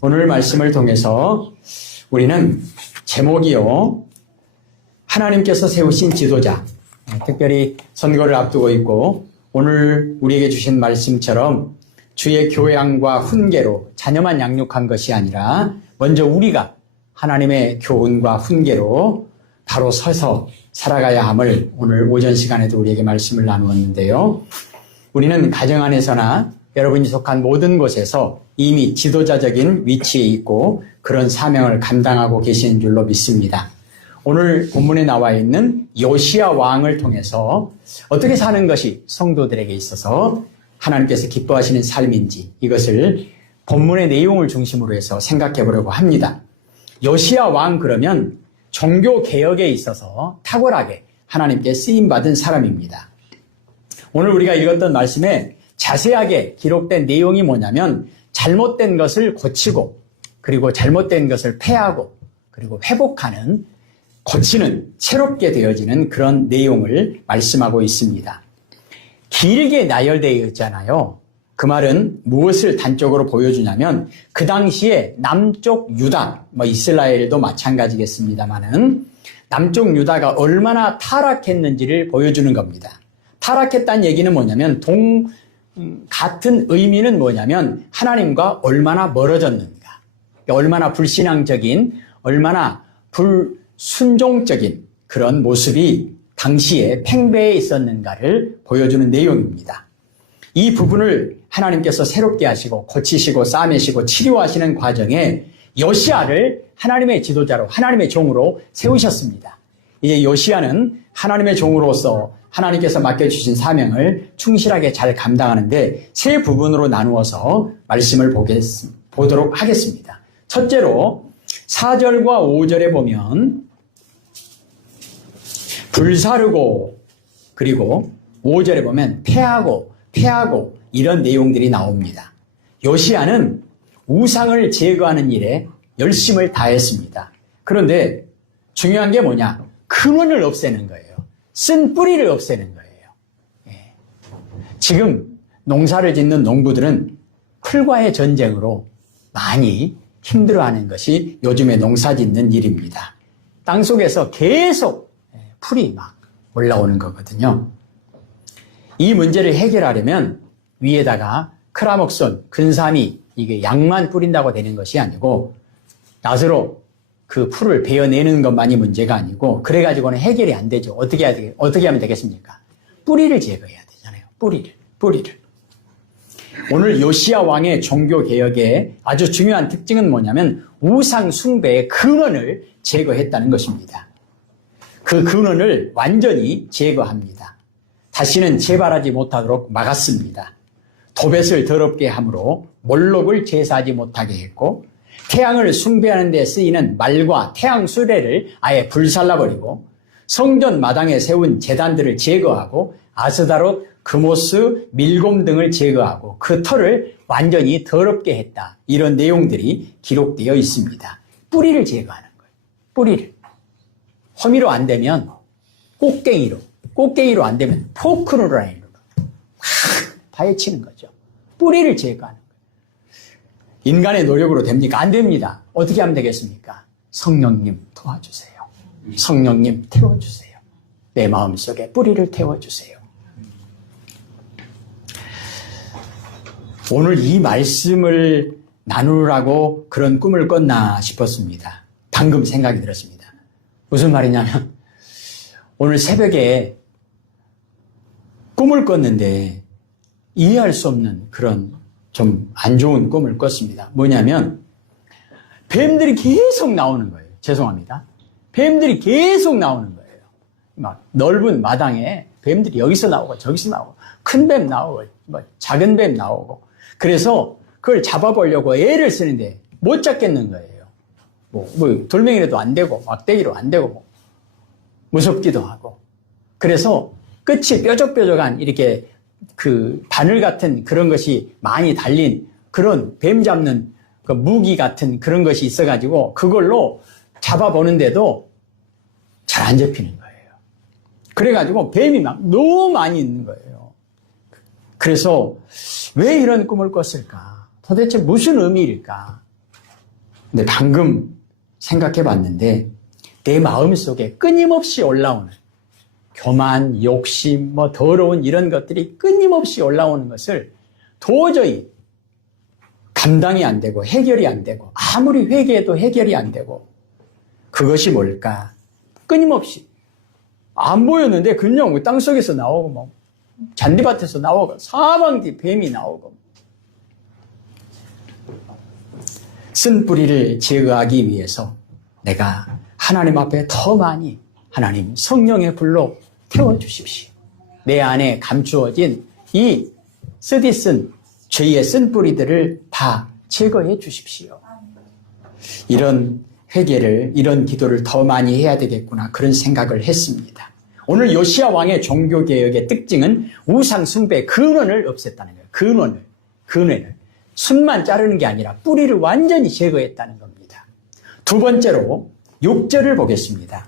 오늘 말씀을 통해서 우리는 제목이요, 하나님께서 세우신 지도자, 특별히 선거를 앞두고 있고 오늘 우리에게 주신 말씀처럼 주의 교양과 훈계로 자녀만 양육한 것이 아니라 먼저 우리가 하나님의 교훈과 훈계로 바로 서서 살아가야 함을 오늘 오전 시간에도 우리에게 말씀을 나누었는데요. 우리는 가정 안에서나 여러분이 속한 모든 곳에서 이미 지도자적인 위치에 있고 그런 사명을 감당하고 계시는 줄로 믿습니다. 오늘 본문에 나와 있는 요시야 왕을 통해서 어떻게 사는 것이 성도들에게 있어서 하나님께서 기뻐하시는 삶인지 이것을 본문의 내용을 중심으로 해서 생각해 보려고 합니다. 요시야 왕 그러면 종교 개혁에 있어서 탁월하게 하나님께 쓰임받은 사람입니다. 오늘 우리가 읽었던 말씀에 자세하게 기록된 내용이 뭐냐면 잘못된 것을 고치고 그리고 잘못된 것을 폐하고 그리고 회복하는 고치는 새롭게 되어지는 그런 내용을 말씀하고 있습니다. 길게 나열되어 있잖아요. 그 말은 무엇을 단적으로 보여주냐면 그 당시에 남쪽 유다, 이스라엘도 마찬가지겠습니다만은 남쪽 유다가 얼마나 타락했는지를 보여주는 겁니다. 타락했다는 얘기는 뭐냐면 같은 의미는 뭐냐면 하나님과 얼마나 멀어졌는가, 얼마나 불신앙적인, 얼마나 불순종적인 그런 모습이 당시에 팽배해 있었는가를 보여주는 내용입니다. 이 부분을 하나님께서 새롭게 하시고 고치시고 싸매시고 치료하시는 과정에 요시야를 하나님의 지도자로 하나님의 종으로 세우셨습니다. 이제 요시야는 하나님의 종으로서 하나님께서 맡겨주신 사명을 충실하게 잘 감당하는데 세 부분으로 나누어서 말씀을 보도록 하겠습니다. 첫째로 4절과 5절에 보면 불사르고 그리고 5절에 보면 패하고 이런 내용들이 나옵니다. 요시야는 우상을 제거하는 일에 열심을 다했습니다. 그런데 중요한 게 뭐냐? 근원을 없애는 거예요. 쓴 뿌리를 없애는 거예요. 지금 농사를 짓는 농부들은 풀과의 전쟁으로 많이 힘들어하는 것이 요즘에 농사 짓는 일입니다. 땅속에서 계속 풀이 막 올라오는 거거든요. 이 문제를 해결하려면 위에다가 크라목손, 근사미, 이게 약만 뿌린다고 되는 것이 아니고 낫으로 그 풀을 베어내는 것만이 문제가 아니고 그래가지고는 해결이 안 되죠. 어떻게 하면 되겠습니까? 뿌리를 제거해야 되잖아요. 뿌리를. 오늘 요시야 왕의 종교개혁의 아주 중요한 특징은 뭐냐면 우상 숭배의 근원을 제거했다는 것입니다. 그 근원을 완전히 제거합니다. 다시는 재발하지 못하도록 막았습니다. 도벳을 더럽게 함으로 몰록을 제사하지 못하게 했고 태양을 숭배하는 데 쓰이는 말과 태양 수레를 아예 불살라버리고 성전 마당에 세운 제단들을 제거하고 아스다롯, 그모스, 밀곰 등을 제거하고 그 터를 완전히 더럽게 했다. 이런 내용들이 기록되어 있습니다. 뿌리를 제거하는 거예요. 뿌리를. 호미로 안 되면 꽃갱이로 안 되면 포크로라인으로 파헤치는 거죠. 뿌리를 제거하는 거예요. 인간의 노력으로 됩니까? 안 됩니다. 어떻게 하면 되겠습니까? 성령님 도와주세요. 성령님 태워주세요. 내 마음속에 뿌리를 태워주세요. 오늘 이 말씀을 나누라고 그런 꿈을 꿨나 싶었습니다. 방금 생각이 들었습니다. 무슨 말이냐면 오늘 새벽에 꿈을 꿨는데 이해할 수 없는 그런 좀 안 좋은 꿈을 꿨습니다. 뭐냐면 뱀들이 계속 나오는 거예요. 죄송합니다. 뱀들이 계속 나오는 거예요. 막 넓은 마당에 뱀들이 여기서 나오고 저기서 나오고 큰 뱀 나오고 작은 뱀 나오고 그래서 그걸 잡아보려고 애를 쓰는데 못 잡겠는 거예요. 돌멩이라도 안 되고 막대기로 안 되고 무섭기도 하고 그래서 끝이 뾰족뾰족한 이렇게 그 바늘 같은 그런 것이 많이 달린 그런 뱀 잡는 그 무기 같은 그런 것이 있어가지고 그걸로 잡아보는데도 잘 안 잡히는 거예요. 그래가지고 뱀이 막 너무 많이 있는 거예요. 그래서 왜 이런 꿈을 꿨을까? 도대체 무슨 의미일까? 근데 방금 생각해 봤는데 내 마음속에 끊임없이 올라오는 교만, 욕심, 더러운 이런 것들이 끊임없이 올라오는 것을 도저히 감당이 안 되고 해결이 안 되고 아무리 회개해도 해결이 안 되고 그것이 뭘까? 끊임없이 안 보였는데 그냥 땅속에서 나오고 잔디밭에서 나오고 사방뒤 뱀이 나오고 쓴 뿌리를 제거하기 위해서 내가 하나님 앞에 더 많이 하나님 성령의 불로 태워주십시오. 내 안에 감추어진 이 쓰디쓴 죄의 쓴 뿌리들을 다 제거해 주십시오. 이런 회개를, 이런 기도를 더 많이 해야 되겠구나 그런 생각을 했습니다. 오늘 요시야 왕의 종교개혁의 특징은 우상 숭배 근원을 없앴다는 거예요. 근원을. 순만 자르는 게 아니라 뿌리를 완전히 제거했다는 겁니다. 두 번째로 6절을 보겠습니다.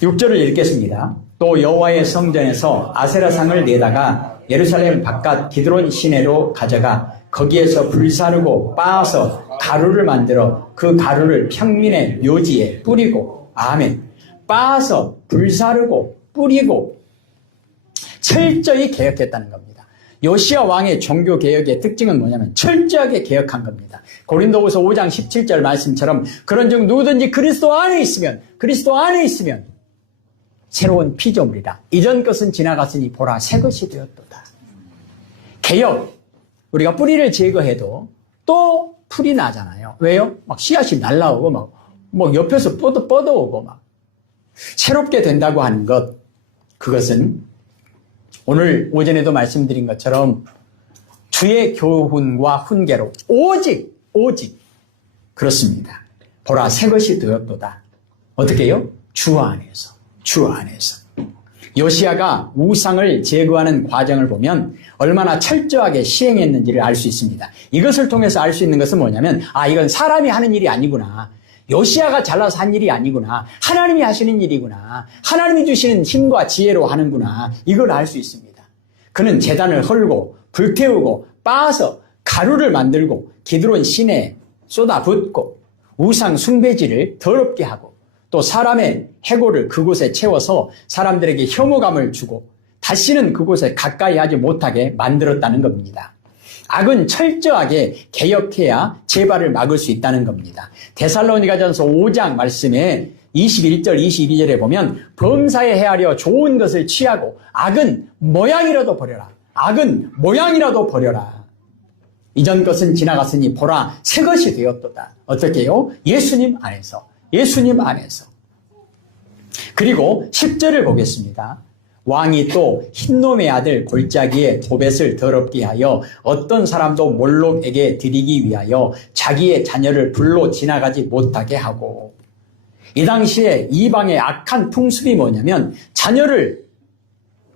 6절을 읽겠습니다. 또 여호와의 성전에서 아세라상을 내다가 예루살렘 바깥 기드론 시내로 가져가 거기에서 불사르고 빻아서 가루를 만들어 그 가루를 평민의 묘지에 뿌리고 아멘. 빻아서 불사르고 뿌리고 철저히 개혁했다는 겁니다. 요시야 왕의 종교개혁의 특징은 뭐냐면 철저하게 개혁한 겁니다. 고린도후서 5장 17절 말씀처럼 그런즉 누구든지 그리스도 안에 있으면 새로운 피조물이라 이전 것은 지나갔으니 보라 새 것이 되었도다. 개혁, 우리가 뿌리를 제거해도 또 풀이 나잖아요. 왜요? 막 씨앗이 날라오고 막 옆에서 뻗어오고 막 새롭게 된다고 하는 것, 그것은 오늘 오전에도 말씀드린 것처럼 주의 교훈과 훈계로 오직 그렇습니다. 보라 새 것이 되었도다. 어떻게 해요? 주 안에서. 요시야가 우상을 제거하는 과정을 보면 얼마나 철저하게 시행했는지를 알 수 있습니다. 이것을 통해서 알 수 있는 것은 뭐냐면 이건 사람이 하는 일이 아니구나. 요시야가 잘라서 한 일이 아니구나. 하나님이 하시는 일이구나. 하나님이 주시는 힘과 지혜로 하는구나. 이걸 알 수 있습니다. 그는 제단을 헐고 불태우고 빻아서 가루를 만들고 기드론 시내에 쏟아붓고 우상 숭배지를 더럽게 하고 또 사람의 해골을 그곳에 채워서 사람들에게 혐오감을 주고 다시는 그곳에 가까이 하지 못하게 만들었다는 겁니다. 악은 철저하게 개혁해야 재발을 막을 수 있다는 겁니다. 데살로니가전서 5장 말씀에 21절 22절에 보면 범사에 헤아려 좋은 것을 취하고 악은 모양이라도 버려라. 이전 것은 지나갔으니 보라 새 것이 되었도다. 어떻게 해요? 예수님 안에서. 그리고 10절을 보겠습니다. 왕이 또 흰놈의 아들 골짜기에 도벳을 더럽게 하여 어떤 사람도 몰록에게 드리기 위하여 자기의 자녀를 불로 지나가지 못하게 하고, 이 당시에 이방의 악한 풍습이 뭐냐면 자녀를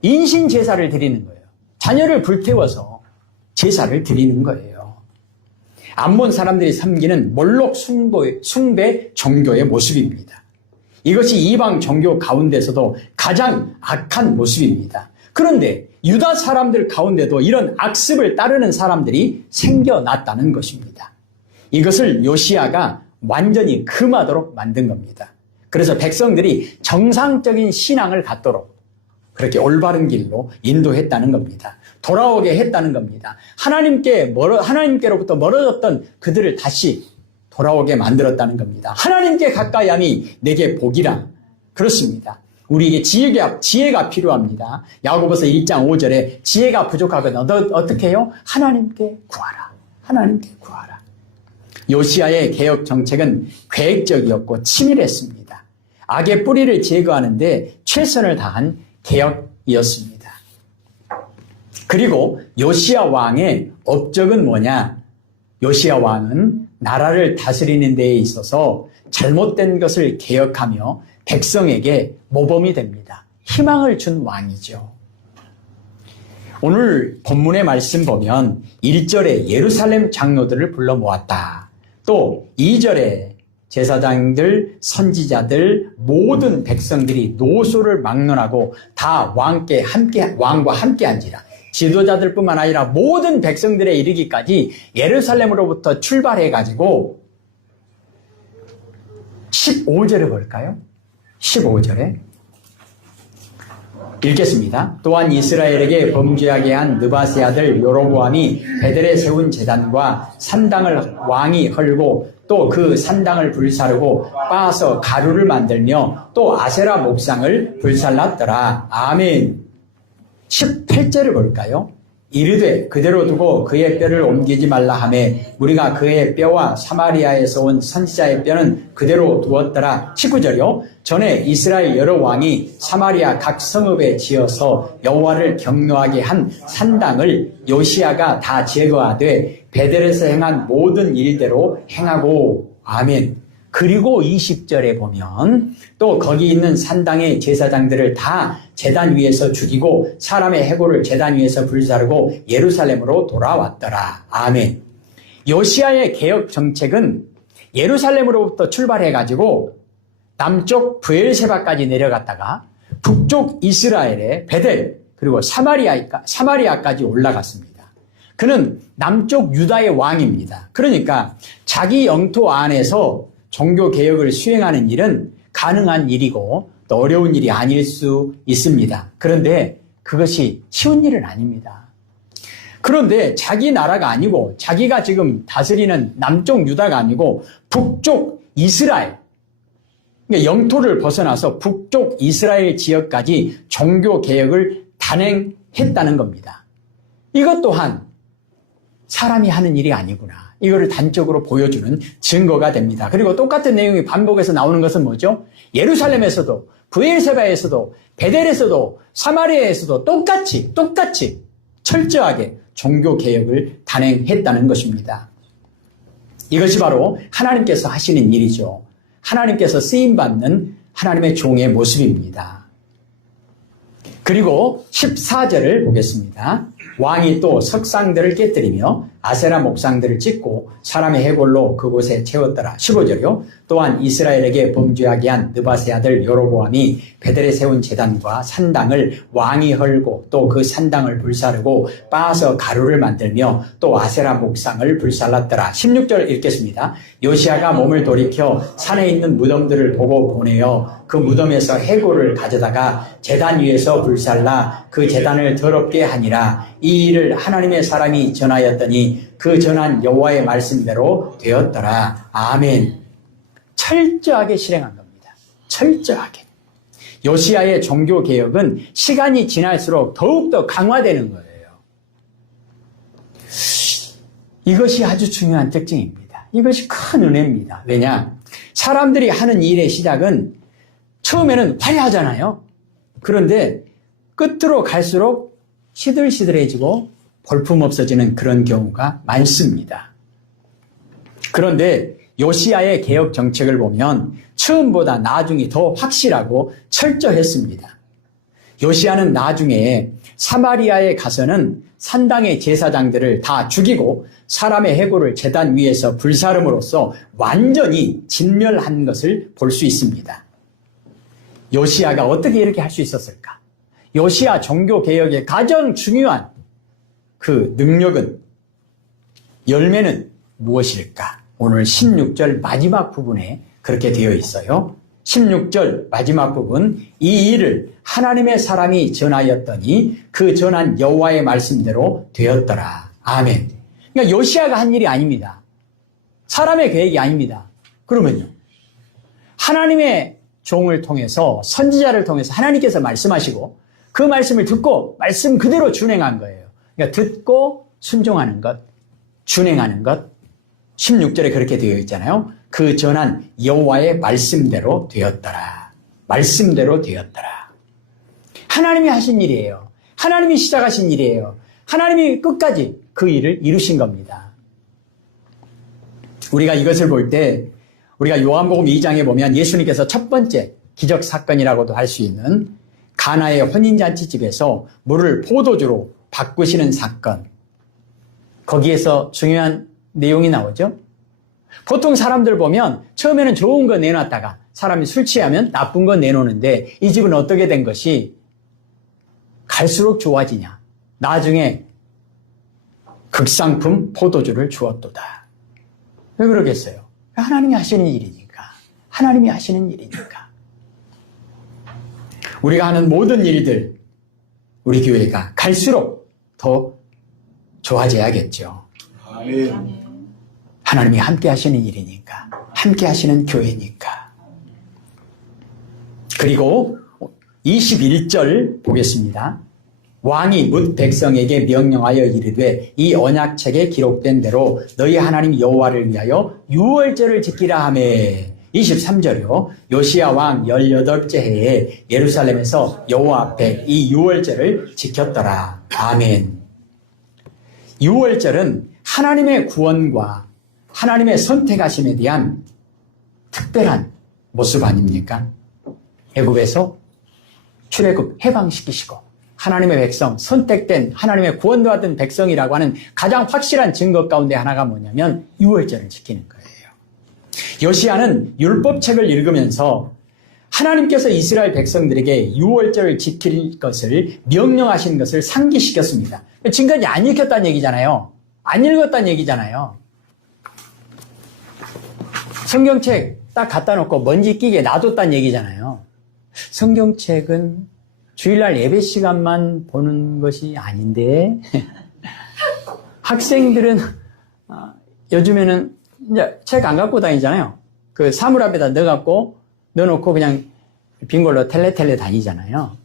인신 제사를 드리는 거예요. 자녀를 불태워서 제사를 드리는 거예요. 암몬 사람들이 섬기는 몰록 숭배 종교의 모습입니다. 이것이 이방 종교 가운데서도 가장 악한 모습입니다. 그런데 유다 사람들 가운데도 이런 악습을 따르는 사람들이 생겨났다는 것입니다. 이것을 요시야가 완전히 금하도록 만든 겁니다. 그래서 백성들이 정상적인 신앙을 갖도록 그렇게 올바른 길로 인도했다는 겁니다. 돌아오게 했다는 겁니다. 하나님께로부터 멀어졌던 그들을 다시 돌아오게 만들었다는 겁니다. 하나님께 가까이함이 내게 복이라. 그렇습니다. 우리에게 지혜가 필요합니다. 야고보서 1장 5절에 지혜가 부족하거든 어떻게 해요? 하나님께 구하라. 요시야의 개혁 정책은 계획적이었고 치밀했습니다. 악의 뿌리를 제거하는데 최선을 다한 개혁이었습니다. 그리고 요시야 왕의 업적은 뭐냐? 요시야 왕은 나라를 다스리는 데에 있어서 잘못된 것을 개혁하며 백성에게 모범이 됩니다. 희망을 준 왕이죠. 오늘 본문의 말씀 보면 1절에 예루살렘 장로들을 불러 모았다. 또 2절에 제사장들, 선지자들, 모든 백성들이 노소를 막론하고 다 왕과 함께 앉으라. 지도자들뿐만 아니라 모든 백성들에 이르기까지 예루살렘으로부터 출발해가지고 15절에 볼까요? 15절에 읽겠습니다. 또한 이스라엘에게 범죄하게 한 느바세 아들 여로보암이 베델에 세운 제단과 산당을 왕이 헐고 또 그 산당을 불사르고 빻아서 가루를 만들며 또 아세라 목상을 불살랐더라. 아멘. 18절을 볼까요? 이르되 그대로 두고 그의 뼈를 옮기지 말라 하매 우리가 그의 뼈와 사마리아에서 온 선지자의 뼈는 그대로 두었더라. 19절이요. 전에 이스라엘 여러 왕이 사마리아 각 성읍에 지어서 여호와를 경노하게 한 산당을 요시야가 다 제거하되 베델에서 행한 모든 일대로 행하고. 아멘. 그리고 20절에 보면 또 거기 있는 산당의 제사장들을 다 제단 위에서 죽이고 사람의 해골을 제단 위에서 불사르고 예루살렘으로 돌아왔더라. 아멘. 요시야의 개혁 정책은 예루살렘으로부터 출발해가지고 남쪽 브엘세바까지 내려갔다가 북쪽 이스라엘의 베델 그리고 사마리아까지 올라갔습니다. 그는 남쪽 유다의 왕입니다. 그러니까 자기 영토 안에서 종교개혁을 수행하는 일은 가능한 일이고 또 어려운 일이 아닐 수 있습니다. 그런데 그것이 쉬운 일은 아닙니다. 그런데 자기 나라가 아니고 자기가 지금 다스리는 남쪽 유다가 아니고 북쪽 이스라엘, 그러니까 영토를 벗어나서 북쪽 이스라엘 지역까지 종교개혁을 단행했다는 겁니다. 이것 또한 사람이 하는 일이 아니구나. 이거를 단적으로 보여주는 증거가 됩니다. 그리고 똑같은 내용이 반복해서 나오는 것은 뭐죠? 예루살렘에서도 브엘세바에서도 베델에서도 사마리아에서도 똑같이 철저하게 종교개혁을 단행했다는 것입니다. 이것이 바로 하나님께서 하시는 일이죠. 하나님께서 쓰임받는 하나님의 종의 모습입니다. 그리고 14절을 보겠습니다. 왕이 또 석상들을 깨뜨리며 아세라 목상들을 찍고 사람의 해골로 그곳에 채웠더라. 15절이요. 또한 이스라엘에게 범죄하게 한 느바세 아들 여로보암이 베델에 세운 제단과 산당을 왕이 헐고 또 그 산당을 불사르고 빻아서 가루를 만들며 또 아세라 목상을 불살랐더라. 16절 읽겠습니다. 요시야가 몸을 돌이켜 산에 있는 무덤들을 보고 보내어 그 무덤에서 해골을 가져다가 제단 위에서 불살라 그 제단을 더럽게 하니라. 이 일을 하나님의 사람이 전하였더니 그 전한 여호와의 말씀대로 되었더라. 아멘. 철저하게 실행한 겁니다. 철저하게. 요시야의 종교개혁은 시간이 지날수록 더욱더 강화되는 거예요. 이것이 아주 중요한 특징입니다. 이것이 큰 은혜입니다. 왜냐? 사람들이 하는 일의 시작은 처음에는 화려하잖아요. 그런데 끝으로 갈수록 시들시들해지고 볼품없어지는 그런 경우가 많습니다. 그런데 요시야의 개혁 정책을 보면 처음보다 나중이 더 확실하고 철저했습니다. 요시야는 나중에 사마리아에 가서는 산당의 제사장들을 다 죽이고 사람의 해골을 제단 위에서 불사름으로써 완전히 진멸한 것을 볼 수 있습니다. 요시야가 어떻게 이렇게 할 수 있었을까? 요시야 종교개혁의 가장 중요한 그 능력은, 열매는 무엇일까? 오늘 16절 마지막 부분에 그렇게 되어 있어요. 16절 마지막 부분, 이 일을 하나님의 사람이 전하였더니 그 전한 여호와의 말씀대로 되었더라. 아멘. 그러니까 요시야가 한 일이 아닙니다. 사람의 계획이 아닙니다. 그러면요, 하나님의 종을 통해서, 선지자를 통해서 하나님께서 말씀하시고 그 말씀을 듣고 말씀 그대로 준행한 거예요. 그러니까 듣고 순종하는 것, 준행하는 것. 16절에 그렇게 되어 있잖아요. 그 전한 여호와의 말씀대로 되었더라. 말씀대로 되었더라. 하나님이 하신 일이에요. 하나님이 시작하신 일이에요. 하나님이 끝까지 그 일을 이루신 겁니다. 우리가 이것을 볼 때, 우리가 요한복음 2장에 보면 예수님께서 첫 번째 기적 사건이라고도 할 수 있는 가나의 혼인잔치집에서 물을 포도주로 바꾸시는 사건, 거기에서 중요한 내용이 나오죠. 보통 사람들 보면 처음에는 좋은 거 내놨다가 사람이 술 취하면 나쁜 거 내놓는데, 이 집은 어떻게 된 것이 갈수록 좋아지냐? 나중에 극상품 포도주를 주었도다. 왜 그러겠어요? 하나님이 하시는 일이니까. 하나님이 하시는 일이니까. 우리가 하는 모든 일들, 우리 교회가 갈수록 더 좋아져야겠죠. 아멘. 하나님이 함께 하시는 일이니까, 함께 하시는 교회니까. 그리고 21절 보겠습니다. 왕이 뭇 백성에게 명령하여 이르되 이 언약책에 기록된 대로 너희 하나님 여호와를 위하여 유월절을 지키라 하매. 23절이요. 요시야 왕 18째 해에 예루살렘에서 여호와 앞에 이 유월절을 지켰더라. 아멘. 유월절은 하나님의 구원과 하나님의 선택하심에 대한 특별한 모습 아닙니까? 애굽에서 출애굽 해방시키시고 하나님의 백성, 선택된 하나님의 구원받은 백성이라고 하는 가장 확실한 증거 가운데 하나가 뭐냐면 유월절을 지키는 거예요. 요시야는 율법책을 읽으면서 하나님께서 이스라엘 백성들에게 유월절을 지킬 것을 명령하신 것을 상기시켰습니다. 지금까지 안 읽혔다는 얘기잖아요. 안 읽었다는 얘기잖아요. 성경책 딱 갖다 놓고 먼지 끼게 놔뒀다는 얘기잖아요. 성경책은 주일날 예배 시간만 보는 것이 아닌데 학생들은 요즘에는 이제 책 안 갖고 다니잖아요. 그 사물 앞에다 넣어놓고 그냥 빈 걸로 텔레텔레 다니잖아요.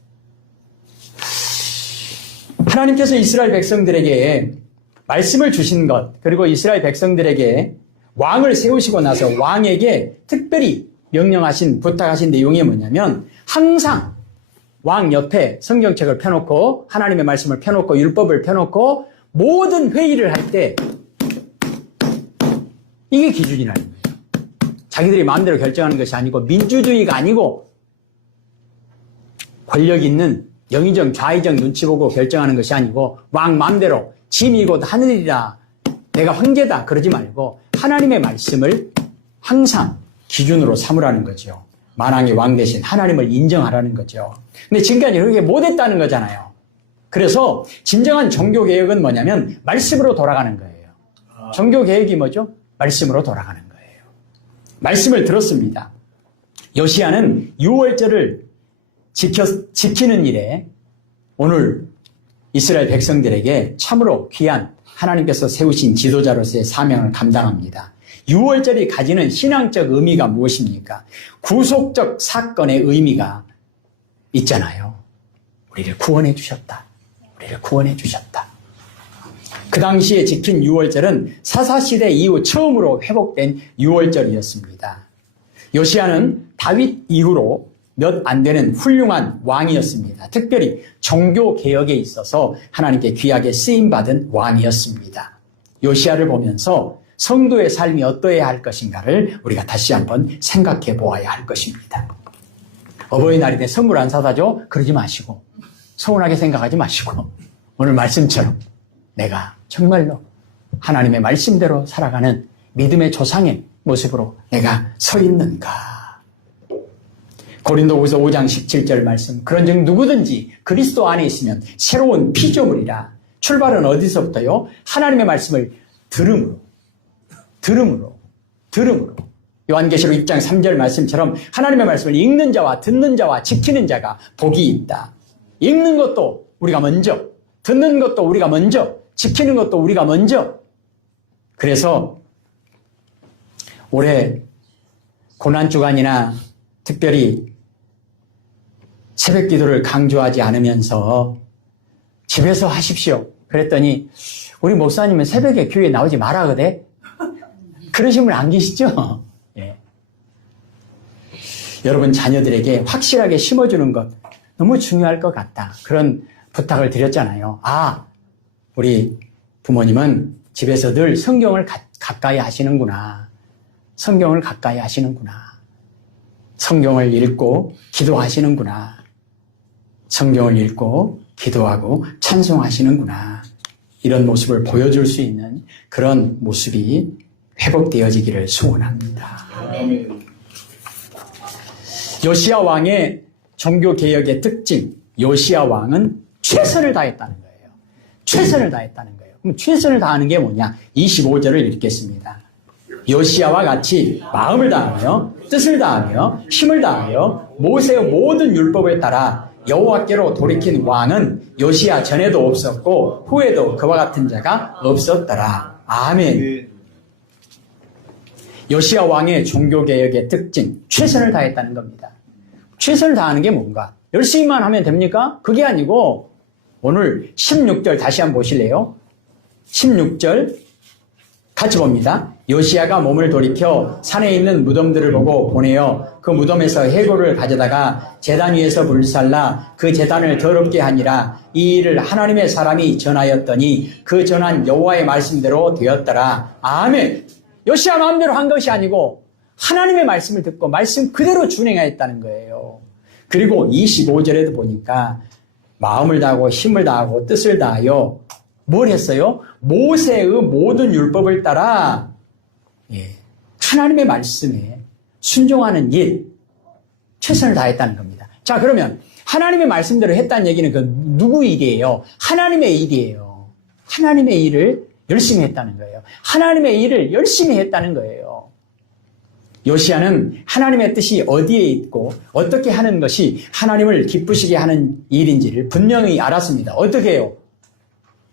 하나님께서 이스라엘 백성들에게 말씀을 주신 것, 그리고 이스라엘 백성들에게 왕을 세우시고 나서 왕에게 특별히 명령하신, 부탁하신 내용이 뭐냐면 항상 왕 옆에 성경책을 펴놓고 하나님의 말씀을 펴놓고 율법을 펴놓고 모든 회의를 할 때 이게 기준이라는 거예요. 자기들이 마음대로 결정하는 것이 아니고 민주주의가 아니고 권력 있는 영의정 좌의정 눈치 보고 결정하는 것이 아니고 왕 마음대로 짐이 곧 하늘이라 내가 황제다 그러지 말고 하나님의 말씀을 항상 기준으로 삼으라는 거죠. 만왕의 왕 대신 하나님을 인정하라는 거죠. 근데 지금까지 그렇게 못했다는 거잖아요. 그래서 진정한 종교개혁은 뭐냐면 말씀으로 돌아가는 거예요. 종교개혁이 뭐죠? 말씀으로 돌아가는 거예요. 말씀을 들었습니다. 요시야는 유월절을 지키는 일에 오늘 이스라엘 백성들에게 참으로 귀한 하나님께서 세우신 지도자로서의 사명을 감당합니다. 유월절이 가지는 신앙적 의미가 무엇입니까? 구속적 사건의 의미가 있잖아요. 우리를 구원해 주셨다. 우리를 구원해 주셨다. 그 당시에 지킨 유월절은 사사시대 이후 처음으로 회복된 유월절이었습니다. 요시야는 다윗 이후로 몇 안 되는 훌륭한 왕이었습니다. 특별히 종교개혁에 있어서 하나님께 귀하게 쓰임받은 왕이었습니다. 요시야를 보면서 성도의 삶이 어떠해야 할 것인가를 우리가 다시 한번 생각해 보아야 할 것입니다. 어버이날인데 선물 안 사다 줘? 그러지 마시고 서운하게 생각하지 마시고 오늘 말씀처럼 내가 정말로 하나님의 말씀대로 살아가는 믿음의 조상의 모습으로 내가 서 있는가. 고린도후서 5장 17절 말씀. 그런즉 누구든지 그리스도 안에 있으면 새로운 피조물이라. 출발은 어디서부터요? 하나님의 말씀을 들음으로. 요한계시록 6장 3절 말씀처럼 하나님의 말씀을 읽는 자와 듣는 자와 지키는 자가 복이 있다. 읽는 것도 우리가 먼저, 듣는 것도 우리가 먼저, 지키는 것도 우리가 먼저. 그래서 올해 고난주간이나 특별히 새벽 기도를 강조하지 않으면서 집에서 하십시오. 그랬더니 우리 목사님은 새벽에 교회에 나오지 말아거든. 그러신 분 안 계시죠? 예. 여러분 자녀들에게 확실하게 심어주는 것 너무 중요할 것 같다. 그런 부탁을 드렸잖아요. 우리 부모님은 집에서 늘 성경을 가까이 하시는구나. 성경을 가까이 하시는구나. 성경을 읽고 기도하시는구나. 성경을 읽고 기도하고 찬송하시는구나. 이런 모습을 보여줄 수 있는 그런 모습이 회복되어지기를 소원합니다. 요시야 왕의 종교개혁의 특징, 요시야 왕은 최선을 다했다는 거예요. 최선을 다했다는 거예요. 그럼 최선을 다하는 게 뭐냐? 25절을 읽겠습니다. 요시야와 같이 마음을 다하며 뜻을 다하며 힘을 다하여 모세의 모든 율법을 따라 여호와께로 돌이킨 왕은 요시야 전에도 없었고 후에도 그와 같은 자가 없었더라. 아멘. 요시야 왕의 종교개혁의 특징, 최선을 다했다는 겁니다. 최선을 다하는 게 뭔가? 열심히만 하면 됩니까? 그게 아니고 오늘 16절 다시 한번 보실래요? 16절 같이 봅니다. 요시야가 몸을 돌이켜 산에 있는 무덤들을 보고 보내어 그 무덤에서 해골을 가져다가 제단 위에서 불살라 그 제단을 더럽게 하니라. 이 일을 하나님의 사람이 전하였더니 그 전한 여호와의 말씀대로 되었더라. 아멘. 요시야 마음대로 한 것이 아니고 하나님의 말씀을 듣고 말씀 그대로 준행하였다는 거예요. 그리고 25절에도 보니까 마음을 다하고 힘을 다하고 뜻을 다하여 뭘 했어요? 모세의 모든 율법을 따라 하나님의 말씀에 순종하는 일, 최선을 다했다는 겁니다. 자, 그러면 하나님의 말씀대로 했다는 얘기는 그 누구 일이에요? 하나님의 일이에요. 하나님의 일을 열심히 했다는 거예요. 하나님의 일을 열심히 했다는 거예요. 요시야는 하나님의 뜻이 어디에 있고 어떻게 하는 것이 하나님을 기쁘시게 하는 일인지를 분명히 알았습니다. 어떻게 해요?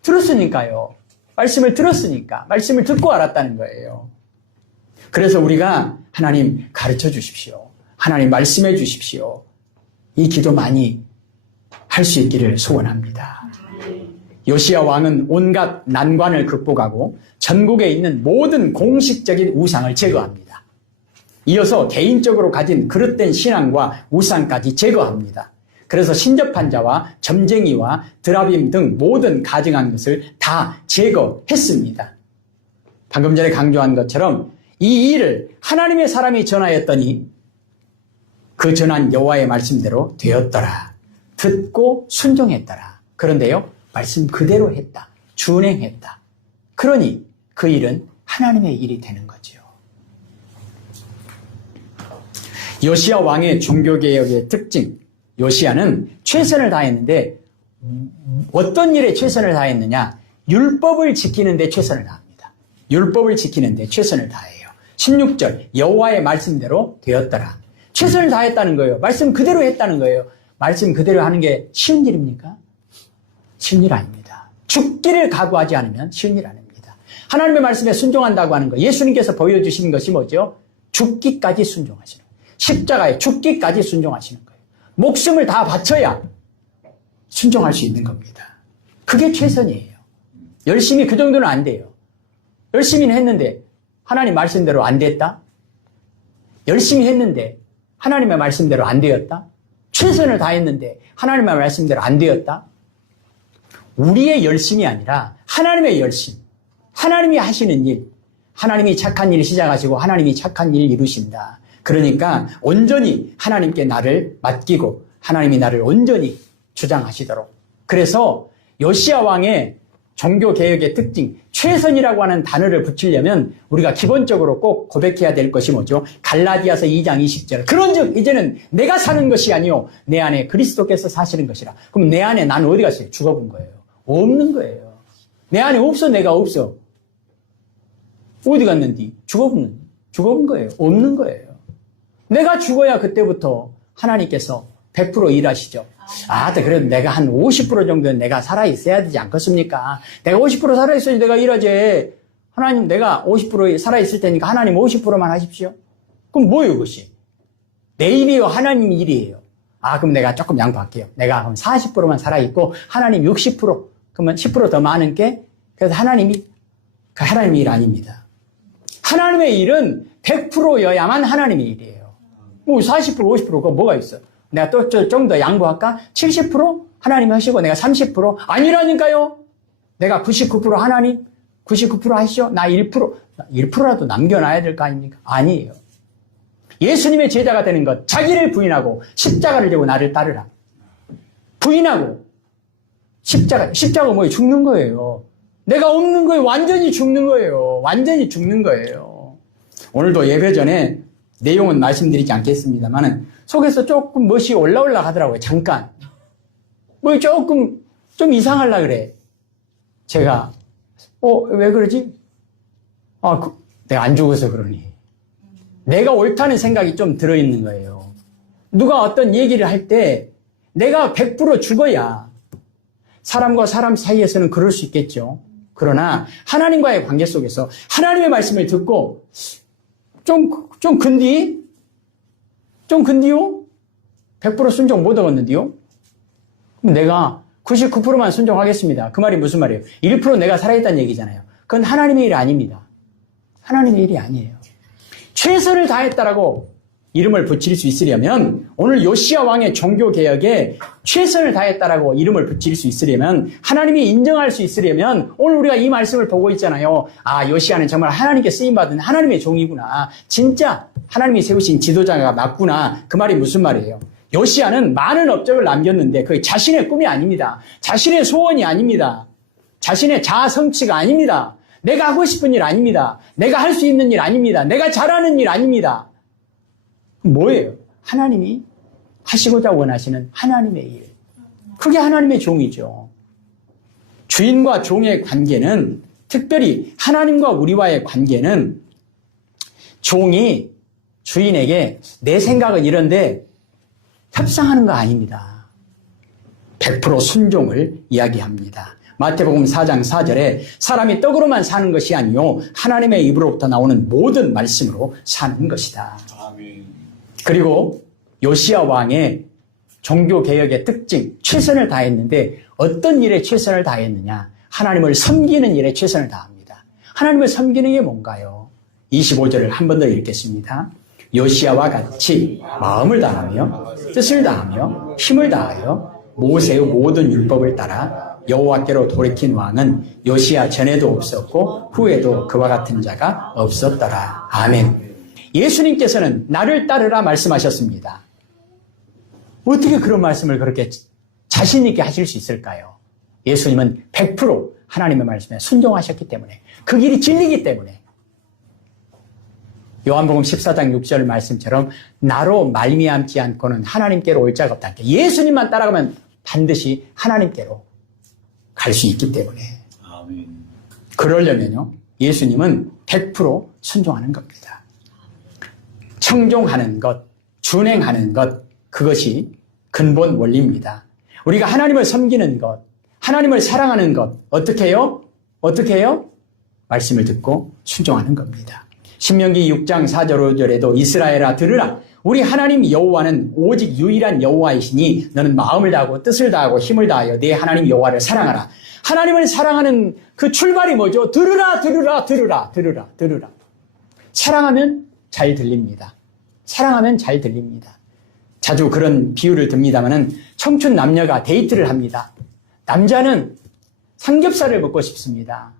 들었으니까요. 말씀을 들었으니까. 말씀을 듣고 알았다는 거예요. 그래서 우리가 하나님 가르쳐 주십시오. 하나님 말씀해 주십시오. 이 기도 많이 할 수 있기를 소원합니다. 요시야 왕은 온갖 난관을 극복하고 전국에 있는 모든 공식적인 우상을 제거합니다. 이어서 개인적으로 가진 그릇된 신앙과 우상까지 제거합니다. 그래서 신접한 자와 점쟁이와 드라빔 등 모든 가증한 것을 다 제거했습니다. 방금 전에 강조한 것처럼 이 일을 하나님의 사람이 전하였더니 그 전한 여호와의 말씀대로 되었더라. 듣고 순종했더라. 그런데요, 말씀 그대로 했다. 준행했다. 그러니 그 일은 하나님의 일이 되는 거죠. 요시야 왕의 종교개혁의 특징, 요시야는 최선을 다했는데 어떤 일에 최선을 다했느냐? 율법을 지키는 데 최선을 다합니다. 율법을 지키는 데 최선을 다해요. 16절 여호와의 말씀대로 되었더라. 최선을 다했다는 거예요. 말씀 그대로 했다는 거예요. 말씀 그대로 하는 게 쉬운 일입니까? 쉬운 일 아닙니다. 죽기를 각오하지 않으면 쉬운 일 아닙니다. 하나님의 말씀에 순종한다고 하는 거, 예수님께서 보여주신 것이 뭐죠? 죽기까지 순종하시는 거예요. 십자가에 죽기까지 순종하시는 거예요. 목숨을 다 바쳐야 순종할 수 있는 겁니다. 그게 최선이에요. 열심히 그 정도는 안 돼요. 열심히는 했는데 하나님 말씀대로 안 됐다? 열심히 했는데 하나님의 말씀대로 안 되었다? 최선을 다했는데 하나님의 말씀대로 안 되었다? 우리의 열심이 아니라 하나님의 열심, 하나님이 하시는 일, 하나님이 착한 일 시작하시고 하나님이 착한 일 이루신다. 그러니까 온전히 하나님께 나를 맡기고 하나님이 나를 온전히 주장하시도록. 그래서 요시야 왕의 종교개혁의 특징, 최선이라고 하는 단어를 붙이려면 우리가 기본적으로 꼭 고백해야 될 것이 뭐죠? 갈라디아서 2장 20절. 그런즉 이제는 내가 사는 것이 아니요 내 안에 그리스도께서 사시는 것이라. 그럼 내 안에 나는 어디 갔어요? 죽어본 거예요. 없는 거예요. 내 안에 없어. 내가 없어. 어디 갔는지? 죽어본 거예요. 없는 거예요. 내가 죽어야 그때부터 하나님께서 100% 일하시죠. 그래도 내가 한 50% 정도는 내가 살아있어야 되지 않겠습니까? 내가 50% 살아있어야지 내가 일하지. 하나님 내가 50% 살아있을 테니까 하나님 50%만 하십시오. 그럼 뭐예요 그것이? 내 일이요 하나님 일이에요. 그럼 내가 조금 양보할게요. 내가 그럼 40%만 살아있고 하나님 60%, 그러면 10% 더 많은 게, 그래서 하나님이 일 아닙니다. 하나님의 일은 100%여야만 하나님의 일이에요. 40%, 50% 그거 뭐가 있어? 내가 또 좀 더 양보할까? 70% 하나님이 하시고 내가 30% 아니라니까요. 내가 99% 하나님 99% 하시죠. 나 1%라도 남겨놔야 될 거 아닙니까? 아니에요. 예수님의 제자가 되는 것, 자기를 부인하고 십자가를 지고 나를 따르라. 부인하고 십자가 뭐예요? 죽는 거예요. 내가 없는 거예요. 완전히 죽는 거예요. 완전히 죽는 거예요. 오늘도 예배 전에 내용은 말씀드리지 않겠습니다만은 속에서 조금 멋이 올라 가더라고요. 잠깐. 조금 좀 이상하려 그래. 제가 왜 그러지? 내가 안 죽어서 그러니. 내가 옳다는 생각이 좀 들어있는 거예요. 누가 어떤 얘기를 할 때 내가 100% 죽어야 사람과 사람 사이에서는 그럴 수 있겠죠. 그러나 하나님과의 관계 속에서 하나님의 말씀을 듣고 좀 근디요? 100% 순종 못 하겠는데요? 그럼 내가 99%만 순종하겠습니다. 그 말이 무슨 말이에요? 1% 내가 살아있다는 얘기잖아요. 그건 하나님의 일이 아닙니다. 하나님의 일이 아니에요. 최선을 다했다라고 이름을 붙일 수 있으려면 오늘 요시야 왕의 종교개혁에 최선을 다했다라고 이름을 붙일 수 있으려면 하나님이 인정할 수 있으려면 오늘 우리가 이 말씀을 보고 있잖아요. 아, 요시야는 정말 하나님께 쓰임받은 하나님의 종이구나. 진짜 하나님이 세우신 지도자가 맞구나. 그 말이 무슨 말이에요? 요시야는 많은 업적을 남겼는데 그게 자신의 꿈이 아닙니다. 자신의 소원이 아닙니다. 자신의 자아 성취가 아닙니다. 내가 하고 싶은 일 아닙니다. 내가 할 수 있는 일 아닙니다. 내가 잘하는 일 아닙니다. 뭐예요? 하나님이 하시고자 원하시는 하나님의 일. 그게 하나님의 종이죠. 주인과 종의 관계는, 특별히 하나님과 우리와의 관계는 종이 주인에게 내 생각은 이런데 협상하는 거 아닙니다. 100% 순종을 이야기합니다. 마태복음 4장 4절에 사람이 떡으로만 사는 것이 아니요 하나님의 입으로부터 나오는 모든 말씀으로 사는 것이다. 아멘. 그리고 요시야 왕의 종교개혁의 특징, 최선을 다했는데 어떤 일에 최선을 다했느냐? 하나님을 섬기는 일에 최선을 다합니다. 하나님을 섬기는 게 뭔가요? 25절을 한 번 더 읽겠습니다. 요시야와 같이 마음을 다하며 뜻을 다하며 힘을 다하여 모세의 모든 율법을 따라 여호와께로 돌이킨 왕은 요시야 전에도 없었고 후에도 그와 같은 자가 없었더라. 아멘. 예수님께서는 나를 따르라 말씀하셨습니다. 어떻게 그런 말씀을 그렇게 자신 있게 하실 수 있을까요? 예수님은 100% 하나님의 말씀에 순종하셨기 때문에, 그 길이 진리이기 때문에. 요한복음 14장 6절 말씀처럼 나로 말미암지 않고는 하나님께로 올 자가 없다. 예수님만 따라가면 반드시 하나님께로 갈 수 있기 때문에. 아멘. 그러려면요, 예수님은 100% 순종하는 겁니다. 청종하는 것, 준행하는 것, 그것이 근본 원리입니다. 우리가 하나님을 섬기는 것, 하나님을 사랑하는 것, 어떻게 해요? 어떻게 해요? 말씀을 듣고 순종하는 겁니다. 신명기 6장 4절 5절에도 이스라엘아 들으라. 우리 하나님 여호와는 오직 유일한 여호와이시니 너는 마음을 다하고 뜻을 다하고 힘을 다하여 네 하나님 여호와를 사랑하라. 하나님을 사랑하는 그 출발이 뭐죠? 들으라, 들으라, 들으라, 들으라, 들으라. 사랑하면 잘 들립니다. 사랑하면 잘 들립니다. 자주 그런 비유를 듭니다마는 청춘 남녀가 데이트를 합니다. 남자는 삼겹살을 먹고 싶습니다.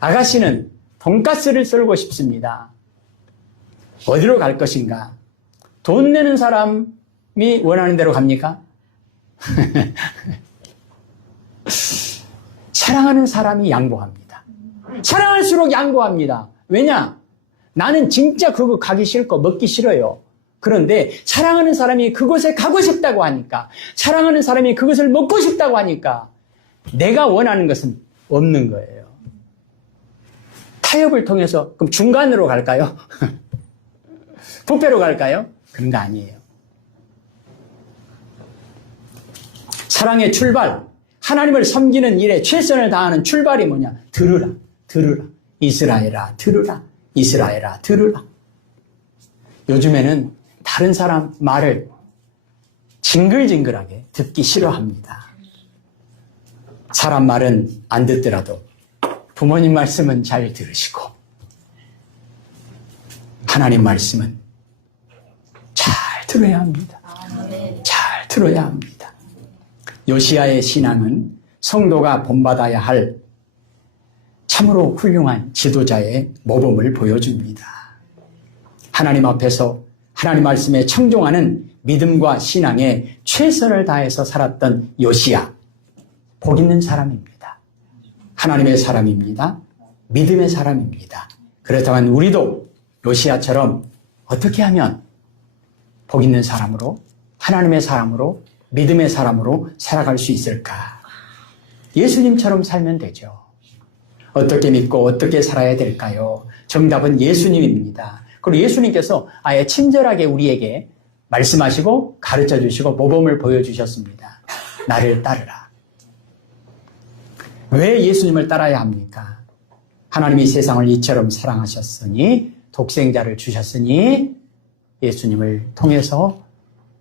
아가씨는 돈가스를 썰고 싶습니다. 어디로 갈 것인가? 돈 내는 사람이 원하는 대로 갑니까? 사랑하는 사람이 양보합니다. 사랑할수록 양보합니다. 왜냐? 나는 진짜 그거 가기 싫고 먹기 싫어요. 그런데 사랑하는 사람이 그곳에 가고 싶다고 하니까, 사랑하는 사람이 그것을 먹고 싶다고 하니까 내가 원하는 것은 없는 거예요. 타협을 통해서 그럼 중간으로 갈까요? 부패로 갈까요? 그런 거 아니에요. 사랑의 출발, 하나님을 섬기는 일에 최선을 다하는 출발이 뭐냐? 들으라, 들으라. 이스라엘아, 들으라. 이스라엘아, 들으라. 요즘에는 다른 사람 말을 징글징글하게 듣기 싫어합니다. 사람 말은 안 듣더라도 부모님 말씀은 잘 들으시고 하나님 말씀은 잘 들어야 합니다. 잘 들어야 합니다. 요시야의 신앙은 성도가 본받아야 할 참으로 훌륭한 지도자의 모범을 보여줍니다. 하나님 앞에서 하나님 말씀에 청종하는 믿음과 신앙에 최선을 다해서 살았던 요시야, 복 있는 사람입니다. 하나님의 사람입니다. 믿음의 사람입니다. 그렇다면 우리도 요시야처럼 어떻게 하면 복 있는 사람으로, 하나님의 사람으로, 믿음의 사람으로 살아갈 수 있을까? 예수님처럼 살면 되죠. 어떻게 믿고 어떻게 살아야 될까요? 정답은 예수님입니다. 그리고 예수님께서 아예 친절하게 우리에게 말씀하시고 가르쳐 주시고 모범을 보여주셨습니다. 나를 따르라. 왜 예수님을 따라야 합니까? 하나님이 세상을 이처럼 사랑하셨으니 독생자를 주셨으니 예수님을 통해서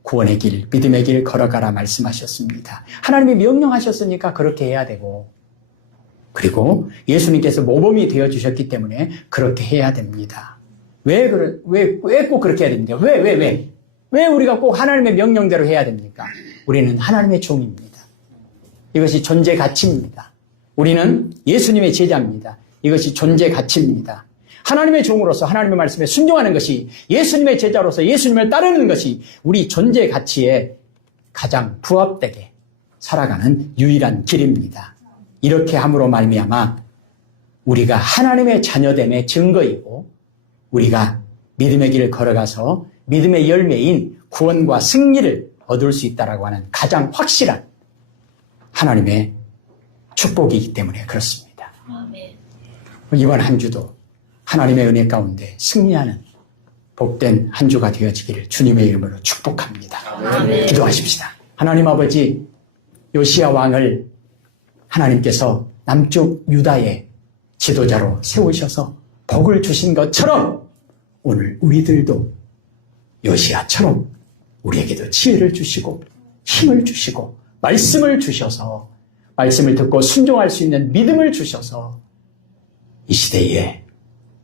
구원의 길, 믿음의 길 걸어가라 말씀하셨습니다. 하나님이 명령하셨으니까 그렇게 해야 되고, 그리고 예수님께서 모범이 되어주셨기 때문에 그렇게 해야 됩니다. 왜 꼭 그렇게 해야 됩니까? 왜 우리가 꼭 하나님의 명령대로 해야 됩니까? 우리는 하나님의 종입니다. 이것이 존재 가치입니다. 우리는 예수님의 제자입니다. 이것이 존재 가치입니다. 하나님의 종으로서 하나님의 말씀에 순종하는 것이, 예수님의 제자로서 예수님을 따르는 것이 우리 존재 가치에 가장 부합되게 살아가는 유일한 길입니다. 이렇게 함으로 말미암아 우리가 하나님의 자녀됨의 증거이고, 우리가 믿음의 길을 걸어가서 믿음의 열매인 구원과 승리를 얻을 수 있다라고 하는 가장 확실한 하나님의 축복이기 때문에 그렇습니다. 이번 한 주도 하나님의 은혜 가운데 승리하는 복된 한 주가 되어지기를 주님의 이름으로 축복합니다. 기도하십시다. 하나님 아버지, 요시야 왕을 하나님께서 남쪽 유다의 지도자로 세우셔서 복을 주신 것처럼 오늘 우리들도 요시야처럼 우리에게도 지혜를 주시고 힘을 주시고 말씀을 주셔서, 말씀을 듣고 순종할 수 있는 믿음을 주셔서 이 시대에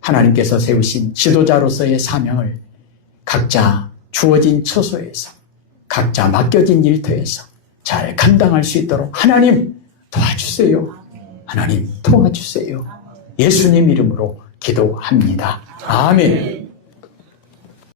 하나님께서 세우신 지도자로서의 사명을 각자 주어진 처소에서, 각자 맡겨진 일터에서 잘 감당할 수 있도록 하나님 도와주세요. 하나님 도와주세요. 예수님 이름으로 기도합니다. 아멘.